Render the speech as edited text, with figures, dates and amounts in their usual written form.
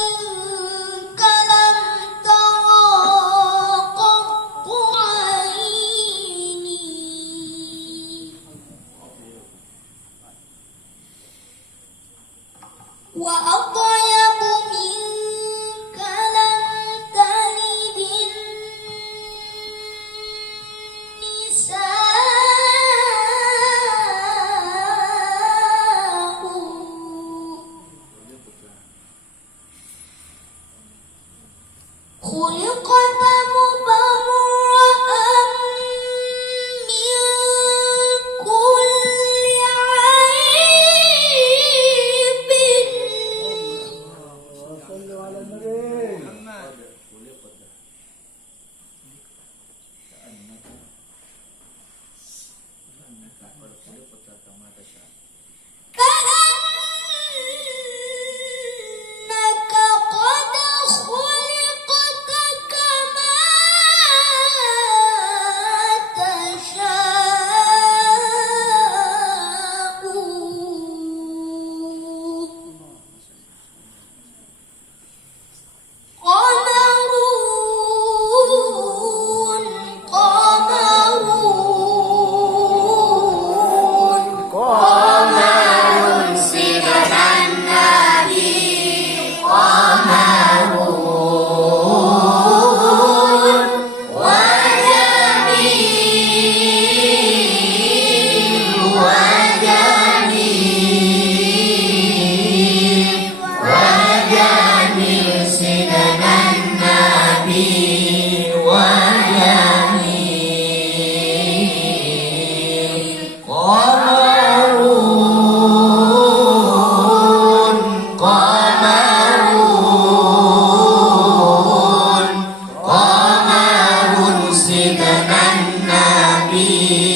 منك لم ترى قط عيني وأطيب منك لم تلد النساء خلقت مبرأ من كل عيب صلوا على النبي. كأنك قد خلقت كما تشاء قمر سيدنا النبي قمر وجميل وجميل سيدنا النبي وجميل قمر سيدنا النبي